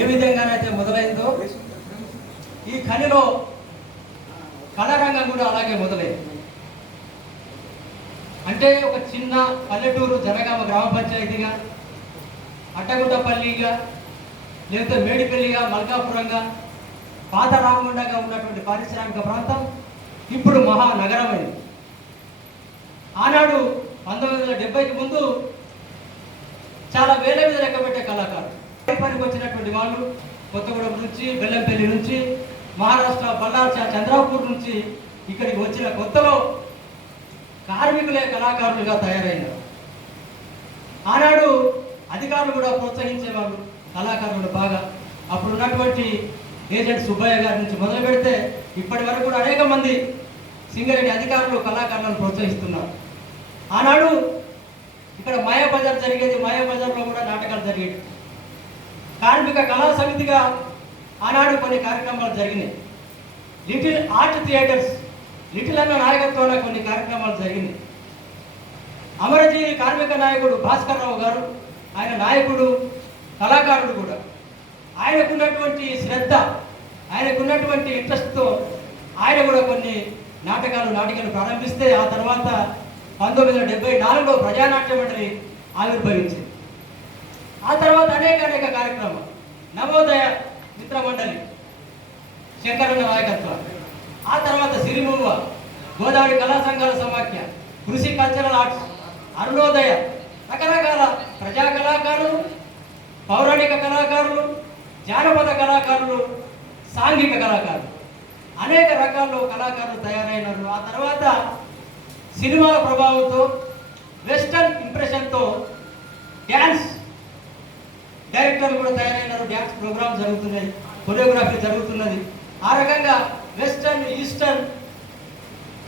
ఏ విధంగానైతే మొదలైందో ఈ ఖనిలో కళారంగం కూడా అలాగే మొదలైంది. అంటే ఒక చిన్న పల్లెటూరు జనగామ గ్రామ పంచాయతీగా, అట్టగుంటపల్లిగా, లేకపోతే మేడిపల్లిగా, మల్కాపురంగా, పాత రామగుండగా ఉన్నటువంటి పారిశ్రామిక ప్రాంతం ఇప్పుడు మహానగరమైంది. ఆనాడు 1970కి ముందు చాలా వేల మీద లెక్క పెట్టే కళాకారులు పనికి వచ్చినటువంటి వాళ్ళు కొత్తగూడెం నుంచి, బెల్లంపల్లి నుంచి, మహారాష్ట్ర బళ్ళార్చ, చంద్రాపూర్ నుంచి ఇక్కడికి వచ్చిన కొత్తలో కార్మికులే కళాకారులుగా తయారైనారు. ఆనాడు అధికారులు కూడా ప్రోత్సహించేవాళ్ళు కళాకారులు బాగా. అప్పుడు ఉన్నటువంటి ఏజెంట్ సుబ్బయ్య గారి నుంచి మొదలు పెడితే ఇప్పటి వరకు కూడా అనేక మంది సింగరేణి అధికారులు కళాకారులను ప్రోత్సహిస్తున్నారు. ఆనాడు ఇక్కడ మాయాబజార్ జరిగేది, మాయాబజార్లో కూడా నాటకాలు జరిగేవి. కార్మిక కళా సమితిగా ఆనాడు కొన్ని కార్యక్రమాలు జరిగినాయి. లిటిల్ ఆర్ట్ థియేటర్స్, లిటిల్ అన్న నాయకత్వంలో కొన్ని కార్యక్రమాలు జరిగినాయి. అమరజీవి కార్మిక నాయకుడు భాస్కర్ రావు గారు, ఆయన నాయకుడు, కళాకారుడు కూడా. ఆయనకున్నటువంటి శ్రద్ధ, ఆయనకున్నటువంటి ఇంట్రెస్ట్తో ఆయన కూడా కొన్ని నాటికలు ప్రారంభిస్తే ఆ తర్వాత 1974లో ప్రజానాట్య మండలి ఆవిర్భవించింది. ఆ తర్వాత అనేక కార్యక్రమాలు, నవోదయ మిత్ర మండలి శంకరన్న నాయకత్వం, ఆ తర్వాత సిరిమూవ, గోదావరి కళా సంఘాల సమాఖ్య, కృషి కల్చరల్ ఆర్ట్స్, అరుణోదయ, రకరకాల ప్రజా కళాకారులు, పౌరాణిక కళాకారులు, జానపద కళాకారులు, సాంఘిక కళాకారులు, అనేక రకాల్లో కళాకారులు తయారైనారు. ఆ తర్వాత సినిమాల ప్రభావంతో, వెస్టర్న్ ఇంప్రెషన్తో డ్యాన్స్ డైరెక్టర్లు కూడా తయారైనారు. డ్యాన్స్ ప్రోగ్రామ్స్ జరుగుతున్నాయి, కొరియోగ్రఫీ జరుగుతున్నది. ఆ రకంగా వెస్టర్న్, ఈస్టర్న్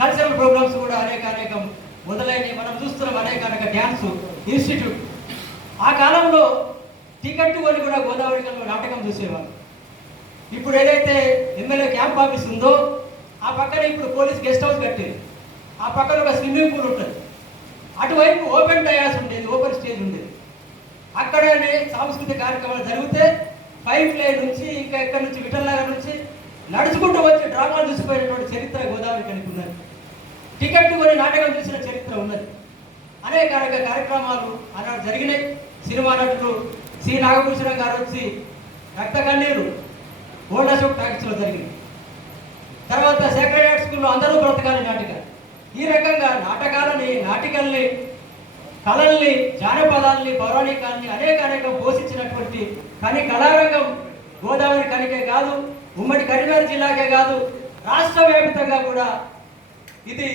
కల్చరల్ ప్రోగ్రామ్స్ కూడా అనేక మొదలైనవి. మనం చూస్తున్నాం అనేక డ్యాన్స్ ఇన్స్టిట్యూట్. ఆ కాలంలో టికెట్ కొని కూడా గోదావరి కళలో నాటకం చూసేవారు. ఇప్పుడు ఏదైతే ఎమ్మెల్యే క్యాంప్ ఆఫీస్ ఉందో ఆ పక్కన ఇప్పుడు పోలీస్ గెస్ట్ హౌస్ కట్టింది. ఆ పక్కన ఒక స్విమ్మింగ్ పూల్ ఉంటుంది. అటువైపు ఓపెన్ డయాస్ ఉండేది, ఓపెన్ స్టేజ్ ఉండేది. అక్కడనే సాంస్కృతిక కార్యక్రమాలు జరిగితే పైప్ లైన్ నుంచి, ఇంకా ఇక్కడ నుంచి విఠలనగర్ నుంచి నడుచుకుంటూ వచ్చి డ్రామాలు చూసిపోయినటువంటి చరిత్ర గోదావరి కనికి ఉన్నది. టికెట్ కొని నాటకం చూసిన చరిత్ర ఉన్నది. అనేక కార్యక్రమాలు ఆనాడు జరిగినాయి. సినిమా నటులు సి నాగభూషణం గారు వచ్చి రక్త కన్నీరు ఓల్డ్ అశోక్ టాకీస్లో జరిగింది. తర్వాత సెక్రటరీ స్కూల్లో అందరూ బ్రతకాలి నాటిక. ఈ రకంగా నాటకాలని, నాటికల్ని, కళల్ని, జానపదాల్ని, పౌరాణికాల్ని అనేక పోషించినటువంటి కానీ కళారంగం గోదావరి కనికే కాదు, ఉమ్మడి కరీంనగర్ జిల్లాకే కాదు, రాష్ట్ర వ్యాప్తంగా కూడా ఇది